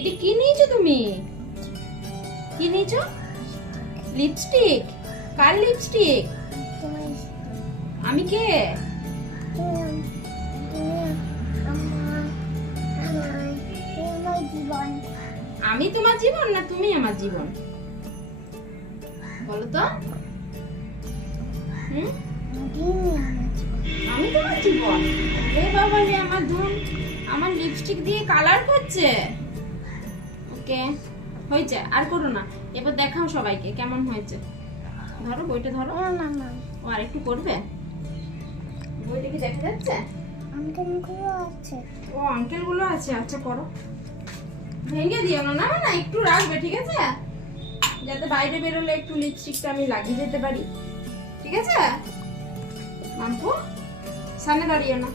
এটা কি নিয়েছো তুমি? কি নিয়েছো? লিপস্টিক। কার লিপস্টিক? আমি কে? আমি তোমার জীবন না তুমি আমার জীবন? বলো তো। আমি তোমার জীবন। রে বাবা রে আমার ধন আমার লিপস্টিক দিয়ে কালার করছে। ওকে হয়েছে? আর করো না। এবার দেখাও সবাইকে কেমন হয়েছে? ধরো বইটা ধরো। ও আর একটু করবে? বইটা কি দেখা যাচ্ছে? ও আঙ্কেলগুলো আছে। আচ্ছা করো। ভেঙে দিও না না না একটু রাখবে ঠিক আছে? যাতে বাইরে বেরোলে একটু লিপস্টিকটা আমি লাগিয়ে যেতে পারি। ঠিক আছে? মাম্পু সামনে দাঁড়িয়ে না।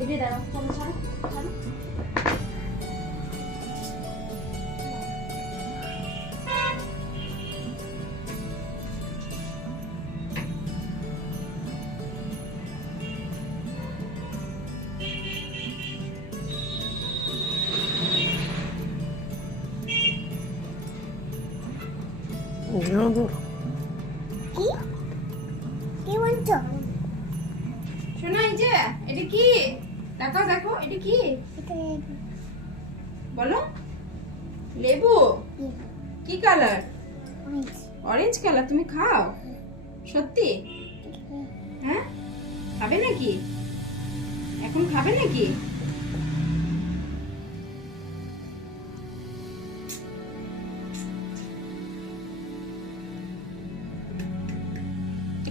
এগিয়ে দাঁড়াও চলো চলো চলো শোনো এই যে এটা কি দেখো দেখো এটা কি বলো লেবু কি কালার অরেঞ্জ কালার তুমি খাও? সত্যি? হ্যাঁ? খাবে নাকি? এখন খাবে নাকি?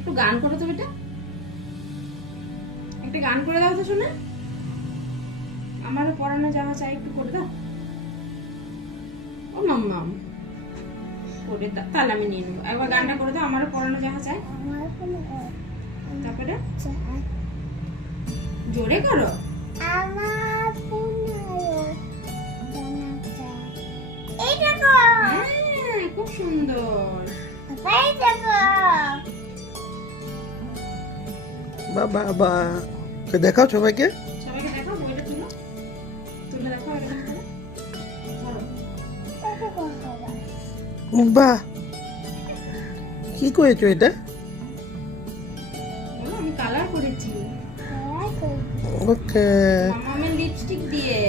একটু গান করো তো বেটা। একটা গান করে দাও তো শুনে। আমারও পড়ানো যাওয়া চাই, একটু করে দাও। ও মাম্মাম করে দাও তাহলে আমি নিয়ে নেব। একবার গানটা করে দাও, আমারও পড়ানো যাওয়া চাই। তারপরে? জোরে করো। হ্যাঁ বাবা বা দেখাও সবাইকে। বাহ। কি করেছ এটা? কালার করেছি। ওকে লিপস্টিক দিয়ে।